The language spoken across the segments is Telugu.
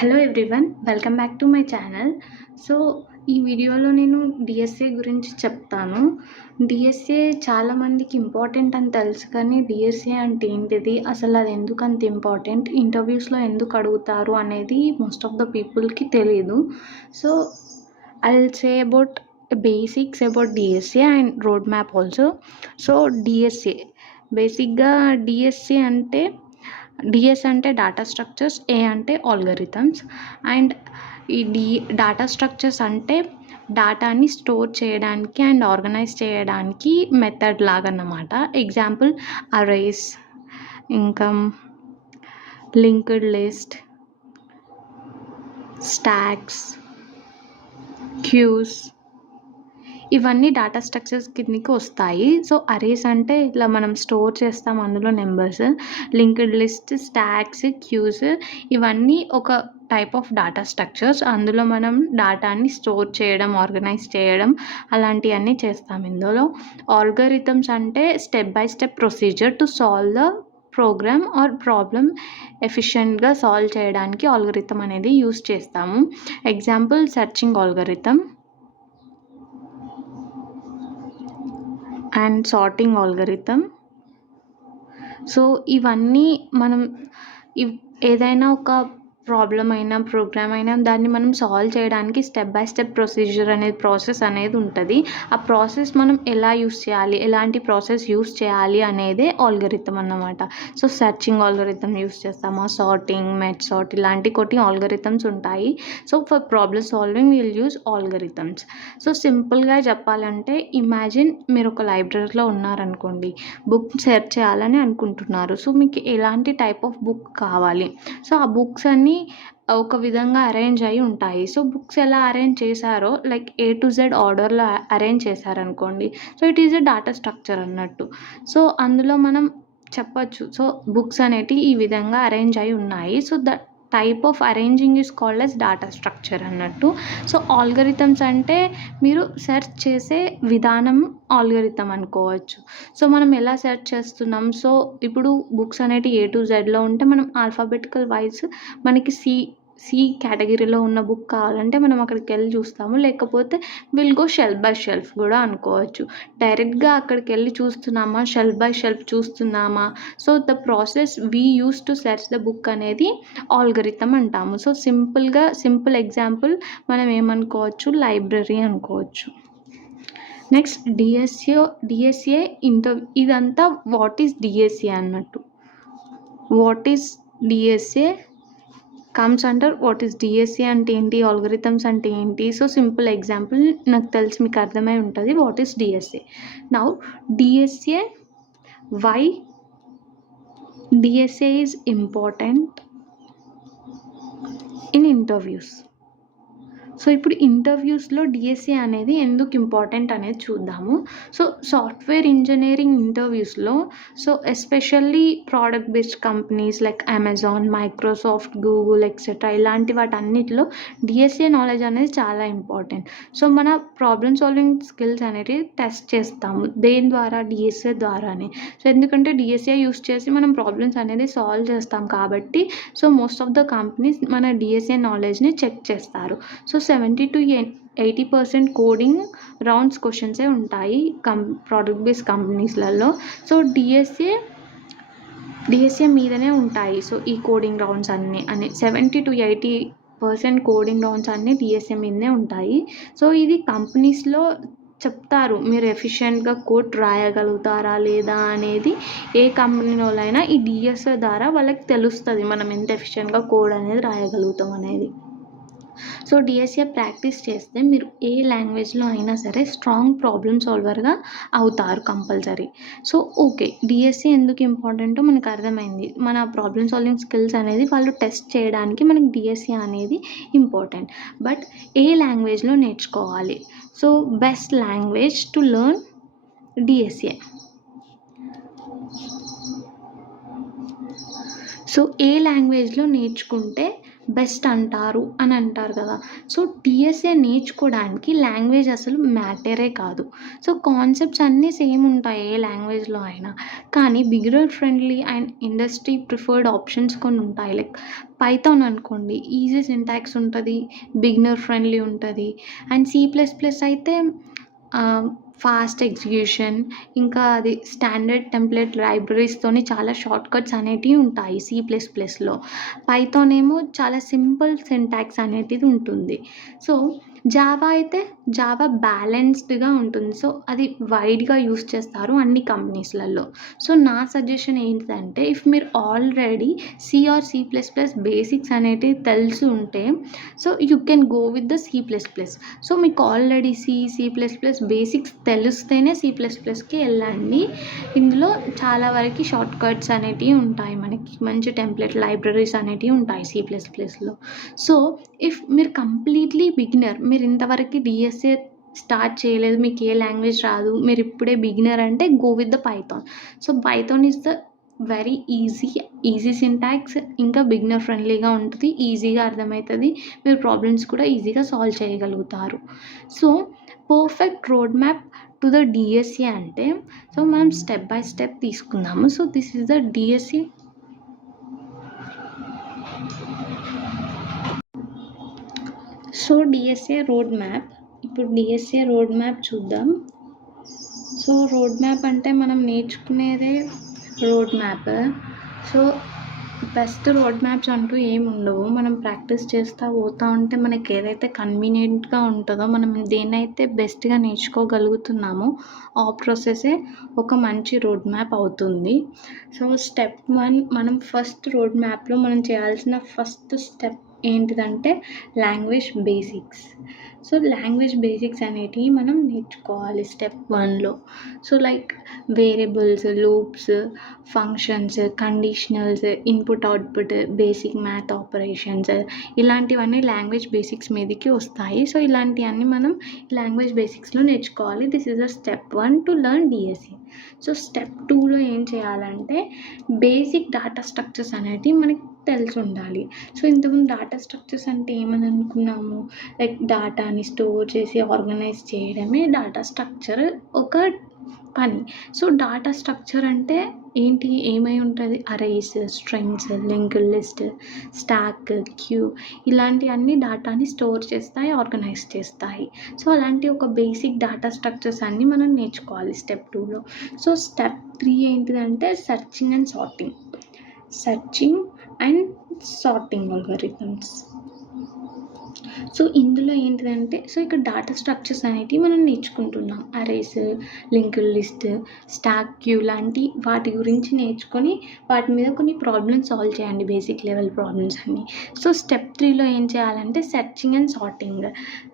Hello everyone, welcome back to my channel. So ఈ వీడియోలో నేను డిఎస్ఏ గురించి చెప్తాను. డిఎస్ఏ చాలామందికి ఇంపార్టెంట్ అని తెలుసు, కానీ డిఎస్ఏ అంటే ఏంటిది, అసలు అది ఎందుకు అంత ఇంపార్టెంట్, ఇంటర్వ్యూస్లో ఎందుకు అడుగుతారు అనేది మోస్ట్ ఆఫ్ ద పీపుల్కి తెలియదు. So I will say about basics about DSA and road map also. So DSA బేసిక్గా డిఎస్ఏ అంటే డిఎస్ అంటే డేటా స్ట్రక్చర్స్, ఏ అంటే ఆల్గరిథమ్స్. అండ్ ఈ డేటా స్ట్రక్చర్స్ అంటే డేటాని స్టోర్ చేయడానికి అండ్ ఆర్గనైజ్ చేయడానికి మెథడ్ లాగా అన్నమాట. ఎగ్జాంపుల్ అరేస్, ఇంకా లింక్డ్ లిస్ట్, స్టాక్స్, క్యూస్, ఇవన్నీ డేటా స్ట్రక్చర్స్ కిందకి వస్తాయి. సో అరేస్ అంటే ఇట్లా మనం స్టోర్ చేస్తాం అందులో numbers. Linked list, stacks, queues ఇవన్నీ ఒక టైప్ ఆఫ్ డేటా స్ట్రక్చర్స్. అందులో మనం డేటాని స్టోర్ చేయడం, ఆర్గనైజ్ చేయడం అలాంటివన్నీ చేస్తాం ఇందులో. ఆల్గరిథమ్స్ అంటే step by step procedure to solve the program or problem ఎఫిషియెంట్గా సాల్వ్ చేయడానికి ఆల్గరిథం అనేది యూస్ చేస్తాము. Example searching algorithm and sorting algorithm. So ఇవన్నీ మనం ఏదైనా ఒక ప్రాబ్లం అయినా ప్రోగ్రామ్ అయినా దాన్ని మనం సాల్వ్ చేయడానికి స్టెప్ బై స్టెప్ ప్రొసీజర్ అనేది ప్రాసెస్ అనేది ఉంటుంది. ఆ ప్రాసెస్ మనం ఎలా యూస్ చేయాలి, ఎలాంటి ప్రాసెస్ యూస్ చేయాలి అనేదే ఆల్గరిథం అన్నమాట. సో సెర్చింగ్ ఆల్గరిథం యూస్ చేస్తామా, సార్టింగ్, మెర్జ్ సార్ట్ ఇలాంటి కొన్ని ఆల్గరిథమ్స్ ఉంటాయి. So for problem solving will use algorithms. So సింపుల్గా చెప్పాలంటే ఇమాజిన్ మీరు ఒక లైబ్రరీలో ఉన్నారనుకోండి, బుక్ సెర్చ్ చేయాలని అనుకుంటున్నారు. సో మీకు ఎలాంటి టైప్ ఆఫ్ బుక్ కావాలి, సో ఆ బుక్స్ అన్నీ ఒక విధంగా అరేంజ్ అయి ఉంటాయి. సో బుక్స్ ఎలా అరేంజ్ చేశారో లైక్ ఏ టు జెడ్ ఆర్డర్లో అరేంజ్ చేశారనుకోండి, so it is a data structure అన్నట్టు. సో అందులో మనం చెప్పచ్చు, సో బుక్స్ అనేటివి ఈ విధంగా అరేంజ్ అయి ఉన్నాయి. So that type of arranging is called as data structure అన్నట్టు. సో ఆల్గరిథమ్స్ అంటే మీరు సెర్చ్ చేసే విధానం ఆల్గరిథం అనుకోవచ్చు. సో మనం ఎలా సెర్చ్ చేస్తున్నాం, సో ఇప్పుడు బుక్స్ అనేటివి ఏ టు జెడ్లో ఉంటే మనం ఆల్ఫాబెటికల్ వైజ్ మనకి సి కేటగిరీలో ఉన్న బుక్ కావాలంటే మనం అక్కడికి వెళ్ళి చూస్తాము, లేకపోతే will go shelf by shelf కూడా అనుకోవచ్చు. డైరెక్ట్గా అక్కడికి వెళ్ళి చూస్తున్నామా, షెల్ఫ్ బై షెల్ఫ్ చూస్తున్నామా, so the process we use to search the book అనేది ఆల్గరిథం అంటాము. సో సింపుల్ ఎగ్జాంపుల్ మనం ఏమనుకోవచ్చు, లైబ్రరీ అనుకోవచ్చు. నెక్స్ట్ డిఎస్ఏ ఇదంతా వాట్ ఈస్ డిఎస్ఏ అన్నట్టు. What is DSA comes under what is DSA అంటే ఏంటి, ఆల్గరిథమ్స్ అంటే ఏంటి. సో సింపుల్ ఎగ్జాంపుల్ నాకు తెలిసి మీకు అర్థమై ఉంటుంది what is DSA. Now DSA, why DSA is important in interviews. So ఇప్పుడు ఇంటర్వ్యూస్లో డిఎస్ఏ అనేది ఎందుకు ఇంపార్టెంట్ అనేది చూద్దాము. సో సాఫ్ట్వేర్ ఇంజనీరింగ్ ఇంటర్వ్యూస్లో, so especially product based companies like Amazon, Microsoft, Google etcetera ఇలాంటి వాటన్నిటిలో డిఎస్ఏ నాలెడ్జ్ అనేది చాలా ఇంపార్టెంట్. సో మన ప్రాబ్లమ్ సాల్వింగ్ స్కిల్స్ అనేవి టెస్ట్ చేస్తాము దేని ద్వారా, డిఎస్ఏ ద్వారానే. సో ఎందుకంటే డిఎస్ఏ యూస్ చేసి మనం ప్రాబ్లమ్స్ అనేది సాల్వ్ చేస్తాం కాబట్టి, so most of the companies మన డిఎస్ఏ నాలెడ్జ్ని చెక్ చేస్తారు. సో 70 to 80% కోడింగ్ రౌండ్స్ క్వశ్చన్సే ఉంటాయి ప్రోడక్ట్ బేస్డ్ కంపెనీస్లలో. సో డిఎస్ఏ మీదనే ఉంటాయి. సో ఈ కోడింగ్ రౌండ్స్ అన్నీ 70 to 80% కోడింగ్ రౌండ్స్ అన్నీ డిఎస్ఏ మీదనే ఉంటాయి. సో ఇది కంపెనీస్లో చెప్తారు మీరు ఎఫిషియెంట్గా కోడ్ రాయగలుగుతారా లేదా అనేది. ఏ కంపెనీలోనైనా ఈ డిఎస్ఏ ద్వారా వాళ్ళకి తెలుస్తుంది మనం ఎంత ఎఫిషియెంట్గా కోడ్ అనేది రాయగలుగుతాం అనేది. సో డిఎస్ఏ ప్రాక్టీస్ చేస్తే మీరు ఏ లాంగ్వేజ్లో అయినా సరే స్ట్రాంగ్ ప్రాబ్లమ్ సాల్వర్గా అవుతారు కంపల్సరీ. సో ఓకే, డిఎస్ఏ ఎందుకు ఇంపార్టెంటో మనకు అర్థమైంది. మన ప్రాబ్లమ్ సాల్వింగ్ స్కిల్స్ అనేది వాళ్ళు టెస్ట్ చేయడానికి మనకి డిఎస్ఏ అనేది ఇంపార్టెంట్. బట్ ఏ లాంగ్వేజ్లో నేర్చుకోవాలి, so best language to learn DSA. So ఏ లాంగ్వేజ్లో నేర్చుకుంటే బెస్ట్ అంటారు అని అంటారు కదా. సో డిఎస్ఏ నేర్చుకోవడానికి లాంగ్వేజ్ అసలు మ్యాటరే కాదు. సో కాన్సెప్ట్స్ అన్నీ సేమ్ ఉంటాయి ఏ లాంగ్వేజ్లో అయినా. కానీ beginner friendly and industry preferred options కొన్ని ఉంటాయి. లైక్ పైథాన్ అనుకోండి, ఈజీ సింటాక్స్ ఉంటుంది, బిగినర్ ఫ్రెండ్లీ ఉంటుంది. అండ్ C++ అయితే ఫాస్ట్ ఎగ్జిక్యూషన్, ఇంకా అది స్టాండర్డ్ టెంప్లెట్ లైబ్రరీస్తోని చాలా షార్ట్‌కట్స్ అనేటివి ఉంటాయి C++లో. పైథాన్ ఏమో చాలా సింపుల్ సింటాక్స్ అనేటిది ఉంటుంది. సో జావా అయితే జావా బ్యాలెన్స్డ్‌గా ఉంటుంది. సో అది వైడ్‌గా యూజ్ చేస్తారు అన్ని కంపెనీస్‌లలో. సో నా సజెషన్ ఏంటిదంటే, ఇఫ్ మీరు ఆల్రెడీ C++ బేసిక్స్ అనేటివి తెలిసి ఉంటే, so you can go with the C++. So మీకు ఆల్రెడీ C++ బేసిక్స్ తెలిస్తేనే C++కి వెళ్ళండి. ఇందులో చాలా వరకు షార్ట్‌కట్స్ అనేటివి ఉంటాయి. మనకి మంచి టెంప్లెట్ లైబ్రరీస్ అనేటివి ఉంటాయి C++లో. సో ఇఫ్ మీరు కంప్లీట్లీ బిగినర్, మీరు ఇంతవరకు డిఎస్ఏ స్టార్ట్ చేయలేదు, మీకు ఏ లాంగ్వేజ్ రాదు, మీరు ఇప్పుడే బిగినర్ అంటే go with the Python. So Python is the very easy syntax, ఇంకా బిగినర్ ఫ్రెండ్లీగా ఉంటుంది, ఈజీగా అర్థమవుతుంది, మీరు ప్రాబ్లమ్స్ కూడా ఈజీగా సాల్వ్ చేయగలుగుతారు. So perfect road map to the DSA అంటే, సో మనం స్టెప్ బై స్టెప్ తీసుకుందాము. So this is the DSA. So DSA road map. ఇప్పుడు డిఎస్ఏ రోడ్ మ్యాప్ చూద్దాం. సో రోడ్ మ్యాప్ అంటే మనం నేర్చుకునేదే road map. So best road maps అంటూ ఏమి ఉండవు. మనం ప్రాక్టీస్ చేస్తూ పోతూ ఉంటే మనకి ఏదైతే కన్వీనియంట్గా ఉంటుందో, మనం దేన్నైతే బెస్ట్గా నేర్చుకోగలుగుతున్నామో ఆ ప్రాసెసే ఒక మంచి రోడ్ మ్యాప్ అవుతుంది. సో స్టెప్ 1, మనం ఫస్ట్ రోడ్ మ్యాప్లో మనం చేయాల్సిన ఫస్ట్ స్టెప్ ఏంటిదంటే language basics. So language basics అనేటివి మనం నేర్చుకోవాలి స్టెప్ 1లో. So like variables, loops, functions, conditionals, input output, basic math operations, ఇలాంటివన్నీ లాంగ్వేజ్ బేసిక్స్ మీదకి వస్తాయి. సో ఇలాంటివన్నీ మనం లాంగ్వేజ్ బేసిక్స్లో నేర్చుకోవాలి. This is the step 1 to learn DSA. So step 2లో ఏం చేయాలంటే బేసిక్ డేటా స్ట్రక్చర్స్ అనేటివి మనకి తెలిసి ఉండాలి. సో ఇంతకుముందు డేటా స్ట్రక్చర్స్ అంటే ఏమని అనుకున్నాము, లైక్ డేటాని స్టోర్ చేసి ఆర్గనైజ్ చేయడమే డేటా స్ట్రక్చర్ ఒక పని. సో డేటా స్ట్రక్చర్ అంటే ఏంటి, ఏమై ఉంటుంది, arrays, strings, linked list, stack, queue, ఇలాంటివన్నీ డేటాని స్టోర్ చేస్తాయి, ఆర్గనైజ్ చేస్తాయి. సో అలాంటి ఒక బేసిక్ డేటా స్ట్రక్చర్స్ అన్నీ మనం నేర్చుకోవాలి స్టెప్ 2లో. సో స్టెప్ 3 ఏంటిదంటే searching and sorting algorithms. So ఇందులో ఏంటిదంటే, సో ఇక్కడ డేటా స్ట్రక్చర్స్ అనేటివి మనం నేర్చుకుంటున్నాం. Arrays, linked list, stack, queue లాంటి వాటి గురించి నేర్చుకొని వాటి మీద కొన్ని ప్రాబ్లమ్స్ సాల్వ్ చేయండి, బేసిక్ లెవెల్ ప్రాబ్లమ్స్ అన్నీ. సో స్టెప్ 3లో ఏం చేయాలంటే సెర్చింగ్ అండ్ సార్టింగ్.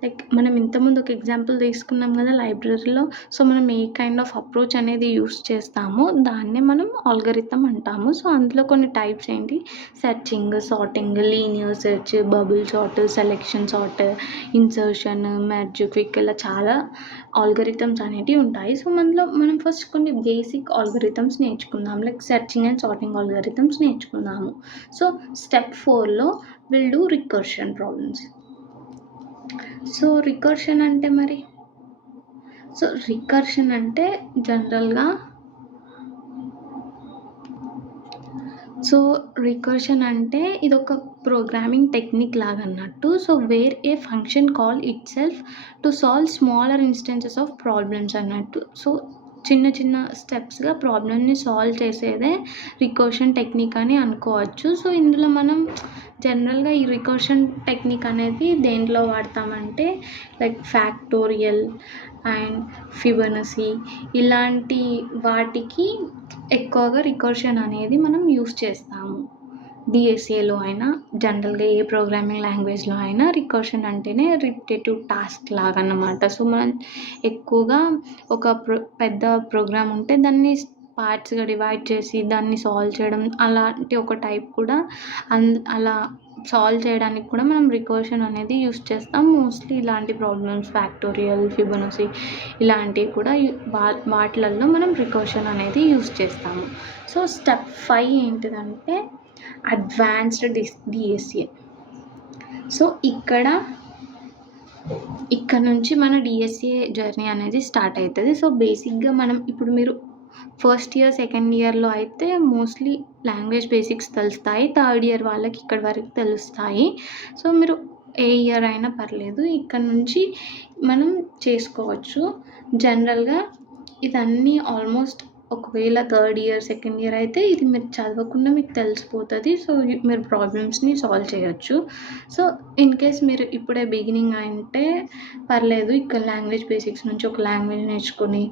లైక్ మనం ఇంతకుముందు ఒక ఎగ్జాంపుల్ తీసుకున్నాం కదా లైబ్రరీలో. సో మనం ఏ కైండ్ ఆఫ్ అప్రోచ్ అనేది యూస్ చేస్తామో దాన్నే మనం ఆల్గోరిథం అంటాము. సో అందులో కొన్ని టైప్స్ ఏంటి, searching, sorting, linear search, bubble sort, selection sort, insertion, merge, quick, ఇలా చాలా ఆల్గోరిథమ్స్ అనేటివి ఉంటాయి. సో మనం ఫస్ట్ కొన్ని బేసిక్ ఆల్గోరిథమ్స్ నేర్చుకుందాం, like searching and sorting algorithms నేర్చుకుందాము. సో స్టెప్ 4లో will do recursion problems. So recursion అంటే మరి, సో రికర్షన్ అంటే జనరల్గా, సో రికర్షన్ అంటే ఇదొక ప్రోగ్రామింగ్ టెక్నిక్ లాగా అన్నట్టు. So where A function call it self to solve smaller instances of problems అన్నట్టు. సో చిన్న చిన్న స్టెప్స్గా ప్రాబ్లమ్ని సాల్వ్ చేసేదే రికర్షన్ టెక్నిక్ అని అనుకోవచ్చు. సో ఇందులో మనం జనరల్గా ఈ రికర్షన్ టెక్నిక్ అనేది దేంట్లో వాడతామంటే లైక్ ఫ్యాక్టోరియల్ అండ్ ఫిబొనసీ ఇలాంటి వాటికి ఎక్కువగా రికర్షన్ అనేది మనం యూస్ చేస్తాము. డిఎస్ఏలో అయినా జనరల్గా ఏ ప్రోగ్రామింగ్ లాంగ్వేజ్లో అయినా రికర్షన్ అంటేనే రిపిటేటివ్ టాస్క్ లాగా అన్నమాట. సో మనం ఎక్కువగా ఒక పెద్ద ప్రోగ్రామ్ ఉంటే దాన్ని పార్ట్స్గా డివైడ్ చేసి దాన్ని సాల్వ్ చేయడం, అలాంటి ఒక టైప్ కూడా అలా సాల్వ్ చేయడానికి కూడా మనం రికర్షన్ అనేది యూస్ చేస్తాం. మోస్ట్లీ ఇలాంటి ప్రాబ్లమ్స్ ఫ్యాక్టోరియల్, ఫిబొనసీ ఇలాంటివి కూడా వాటిలలో మనం రికర్షన్ అనేది యూస్ చేస్తాము. సో స్టెప్ 5 ఏంటిదంటే అడ్వాన్స్డ్ డిఎస్ఏ. సో ఇక్కడ నుంచి మన డిఎస్ఏ జర్నీ అనేది స్టార్ట్ అవుతుంది. సో బేసిక్గా మనం ఇప్పుడు మీరు ఫస్ట్ ఇయర్ సెకండ్ ఇయర్లో అయితే మోస్ట్లీ లాంగ్వేజ్ బేసిక్స్ తెలుస్తాయి. థర్డ్ ఇయర్ వాళ్ళకి ఇక్కడ వరకు తెలుస్తాయి. సో మీరు ఏ ఇయర్ అయినా పర్లేదు, ఇక్కడ నుంచి మనం చేసుకోవచ్చు. జనరల్గా ఇదన్నీ ఆల్మోస్ట్ ఒకవేళ థర్డ్ ఇయర్ సెకండ్ ఇయర్ అయితే ఇది మీరు చదవకుండా మీకు తెలిసిపోతుంది. సో మీరు ప్రాబ్లమ్స్ని సాల్వ్ చేయొచ్చు. సో ఇన్ కేస్ మీరు ఇప్పుడే బిగినింగ్ అంటే పర్లేదు, ఇక్కడ లాంగ్వేజ్ బేసిక్స్ నుంచి ఒక లాంగ్వేజ్ నేర్చుకొని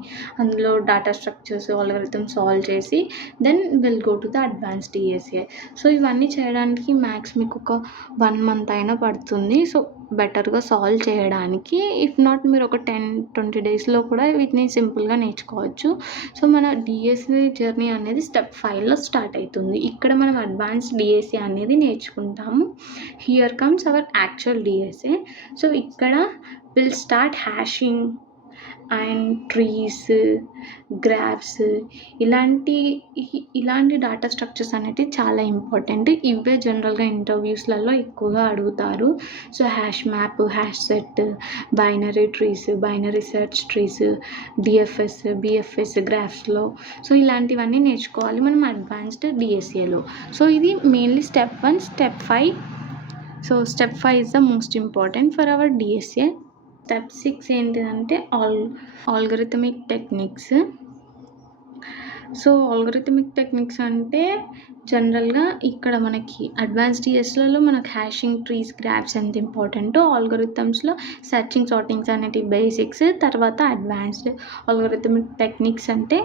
అందులో డేటా స్ట్రక్చర్స్ ఆల్గరిథమ్ సాల్వ్ చేసి then will go to the advance DSA. So ఇవన్నీ చేయడానికి మ్యాక్స్ మీకు ఒక 1 month అయినా పడుతుంది. సో బెటర్గా సాల్వ్ చేయడానికి. ఇఫ్ నాట్ మీరు ఒక 10-20 డేస్లో కూడా వీటిని సింపుల్గా నేర్చుకోవచ్చు. సో మన డిఎస్ఏ జర్నీ అనేది స్టెప్ 5లో స్టార్ట్ అవుతుంది. ఇక్కడ మనం అడ్వాన్స్ డిఎస్ఏ అనేది నేర్చుకుంటాము. Here comes our actual DSA. So ఇక్కడ will start hashing and trees, graphs, ఇలాంటి డేటా స్ట్రక్చర్స్ అనేవి చాలా ఇంపార్టెంట్. ఇవే జనరల్గా ఇంటర్వ్యూస్లలో ఎక్కువగా అడుగుతారు. So hash map, hash set, binary trees, binary search trees, DFS, BFS గ్రాఫ్స్లో. సో ఇలాంటివన్నీ నేర్చుకోవాలి మనం అడ్వాన్స్డ్ డిఎస్ఏలో. సో ఇది mainly step 1. Step 5. So step 5 is the most important for hour DSA. Step 6 ఏంటిదంటే algorithmic techniques. So algorithmic techniques అంటే జనరల్గా ఇక్కడ మనకి అడ్వాన్స్ డిఎస్ఏలో మనకు హ్యాషింగ్, ట్రీస్, గ్రాఫ్స్ ఎంత ఇంపార్టెంటో ఆల్గరిథమ్స్లో సెర్చింగ్, సార్టింగ్స్ అనేటివి బేసిక్స్. తర్వాత అడ్వాన్స్డ్ ఆల్గరిథమిక్ టెక్నిక్స్ అంటే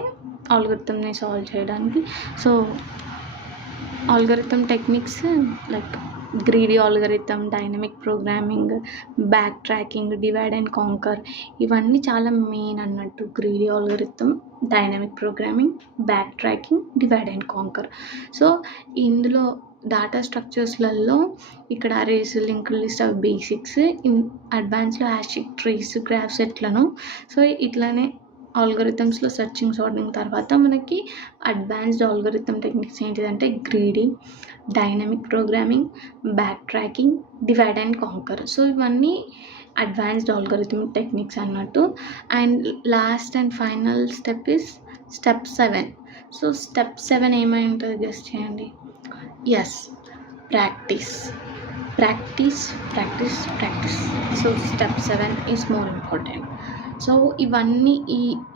ఆల్గరిథమ్ని సాల్వ్ చేయడానికి. So algorithm techniques like greedy algorithm, dynamic programming, back tracking, divide and conquer, ఇవన్నీ చాలా మెయిన్ అన్నట్టు. Greedy algorithm, dynamic programming, back tracking, divide and conquer. So ఇందులో డేటా స్ట్రక్చర్స్లలో ఇక్కడ arrays, linked list of basics. అడ్వాన్స్లో హ్యాషింగ్, ట్రీస్, గ్రాఫ్స్ ఎట్లను. సో ఇట్లానే ఆల్గరిథమ్స్లో సెర్చింగ్, సార్టింగ్ తర్వాత మనకి అడ్వాన్స్డ్ ఆల్గరిథమ్ టెక్నిక్స్ ఏంటిదంటే greedy, dynamic programming, back tracking, divide and conquer. So ఇవన్నీ అడ్వాన్స్డ్ ఆల్గరిథమిక్ టెక్నిక్స్ అన్నట్టు. And last and final step is step 7. So step 7 ఏమై ఉంటుంది గెస్ చేయండి. Yes, practice. So step 7 is more important. So ఇవన్నీ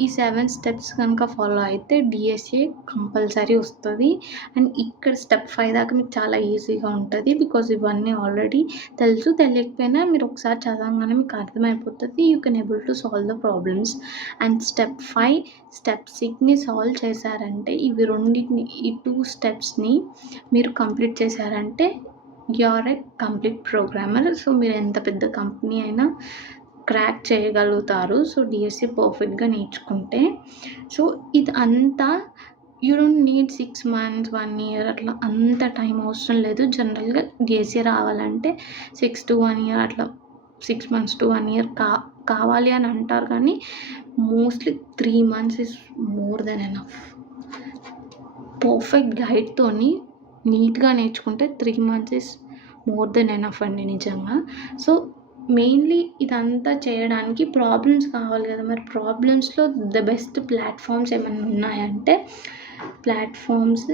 ఈ 7 స్టెప్స్ కనుక ఫాలో అయితే డిఎస్ఏ కంపల్సరీ వస్తుంది. అండ్ ఇక్కడ స్టెప్ 5 దాకా మీకు చాలా ఈజీగా ఉంటుంది. బికాజ్ ఇవన్నీ ఆల్రెడీ తెలియకపోయినా మీరు ఒకసారి చదవగానే మీకు అర్థమైపోతుంది. You can able to solve the problems. And step 5, step 6ని సాల్వ్ చేశారంటే ఇవి రెండింటిని, ఈ 2 స్టెప్స్ని మీరు కంప్లీట్ చేశారంటే you are a complete programmer. So మీరు ఎంత పెద్ద కంపెనీ అయినా క్రాక్ చేయగలుగుతారు. సో డిఎస్ఏ పర్ఫెక్ట్గా నేర్చుకుంటే. సో ఇది అంతా you don't need 6 months 1 year అట్లా అంత టైం అవసరం లేదు. జనరల్గా డిఎస్ఏ రావాలంటే 6 to 1 year అట్లా 6 months to 1 year కావాలి అని అంటారు. కానీ mostly 3 months is more than enough. Perfect గైడ్తోని నీట్గా నేర్చుకుంటే 3 months is more than enough అండి నిజంగా. సో మెయిన్లీ ఇదంతా చేయడానికి ప్రాబ్లమ్స్ కావాలి కదా. మరి ప్రాబ్లమ్స్లో ద బెస్ట్ ప్లాట్ఫామ్స్ ఏమైనా ఉన్నాయంటే platforms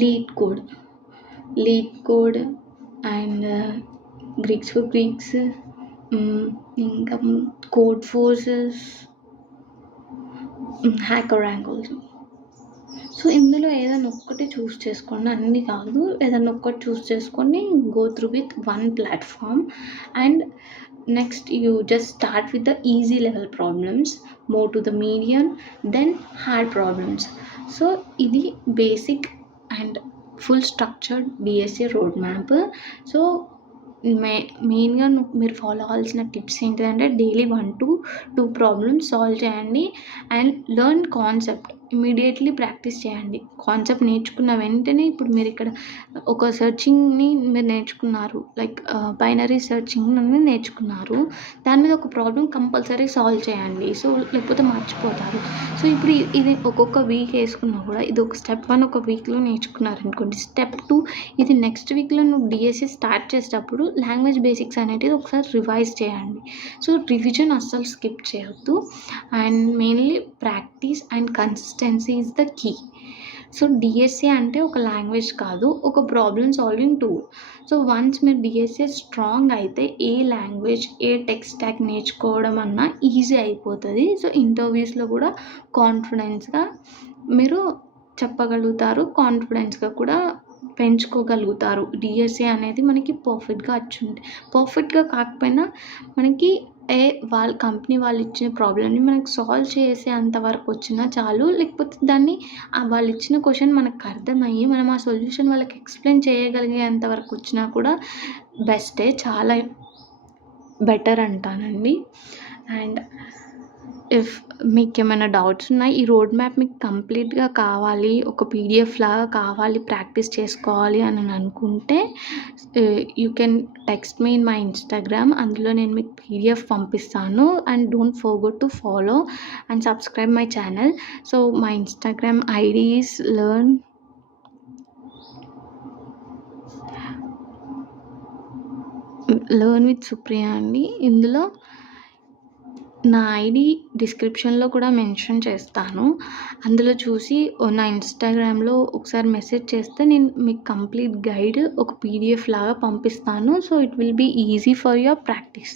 LeetCode and GeeksforGeeks, ఇంకా Codeforces, HackerRank also. So ఇందులో ఏదైనా ఒక్కటి చూస్ చేసుకోండి, అన్నీ కాదు, ఏదైనా ఒక్కటి చూస్ చేసుకొని go through with 1 platform. And next you just start with the easy level problems, move to the medium, then hard problems. So ఇది basic and full structured DSA road map. So మెయిన్గా మీరు ఫాలో అవ్వాల్సిన టిప్స్ ఏంటిదంటే డైలీ 1 to 2 ప్రాబ్లమ్స్ సాల్వ్ చేయండి and learn concept. Immediately practice చేయండి. కాన్సెప్ట్ నేర్చుకున్న వెంటనే ఇప్పుడు మీరిక్కడ ఒక సెర్చింగ్‌ని మీరు నేర్చుకున్నారు. లైక్ బైనరీ సెర్చింగ్‌ని నేర్చుకున్నారు. దాని మీద ఒక ప్రాబ్లమ్ కంపల్సరీ సాల్వ్ చేయండి. సో, లేకపోతే మర్చిపోతారు. సో, ఇప్పుడు ఇది ఒక్కొక్క వీక్ ఏసుకున్నా కూడా ఇది ఒక స్టెప్ 1 ఒక వీక్‌లో నేర్చుకున్నారనుకోండి. స్టెప్ 2 ఇది నెక్స్ట్ వీక్‌లో నువ్వు డీఎస్సీ స్టార్ట్ చేసేటప్పుడు లాంగ్వేజ్ బేసిక్స్ అనేటిది ఒకసారి రివైజ్ చేయండి. సో, రివిజన్ అస్సలు స్కిప్ చేయొద్దు. And mainly practice and consistency is the key. So, DSA అంటే ఒక లాంగ్వేజ్ కాదు. ఒక problem solving tool. So, once మీరు డీఎస్సీ స్ట్రాంగ్ అయితే ఏ లాంగ్వేజ్, ఏ టెక్ స్టాక్ నేర్చుకోవడం అన్నా ఈజీ అయిపోతది. సో, ఇంటర్వ్యూస్‌లో కూడా కాన్ఫిడెన్స్‌గా మీరు చెప్పగలుగుతారు. కాన్ఫిడెన్స్‌గా కూడా పెంచుకోగలుగుతారు. డీఎస్సీ అనేది మనకి పర్ఫెక్ట్‌గా వచ్చుంటే పర్ఫెక్ట్‌గా కాకపోయినా మనకి వాళ్ళ కంపెనీ వాళ్ళు ఇచ్చిన ప్రాబ్లమ్‌ని మనకు సాల్వ్ చేసేంత వరకు వచ్చినా చాలు. లేకపోతే దాన్ని వాళ్ళు ఇచ్చిన క్వెషన్ మనకు అర్థమయ్యి మనం ఆ సొల్యూషన్ వాళ్ళకి ఎక్స్‌ప్లెయిన్ చేయగలిగేంత వరకు వచ్చినా కూడా బెస్టే. చాలా బెటర్ అంటానండి. అండ్ ఇఫ్ మీకేమైనా డౌట్స్ ఉన్నా ఈ రోడ్ మ్యాప్ మీకు కంప్లీట్‌గా కావాలి, ఒక పీడిఎఫ్ లాగా కావాలి, ప్రాక్టీస్ చేసుకోవాలి అని అనుకుంటే you can text me in my Instagram. అందులో నేను మీకు పీడిఎఫ్ పంపిస్తాను. And don't forget to follow and subscribe my channel. So, my Instagram ID is learn with Supriya అండి. ఇందులో నా ఐడీ డిస్క్రిప్షన్‌లో కూడా మెన్షన్ చేస్తాను. అందులో చూసి నా ఇన్‌స్టాగ్రామ్‌లో ఒకసారి మెసేజ్ చేస్తే నేను మీకు కంప్లీట్ గైడ్ ఒక పీడిఎఫ్ లాగా పంపిస్తాను. So, it will be easy for your practice.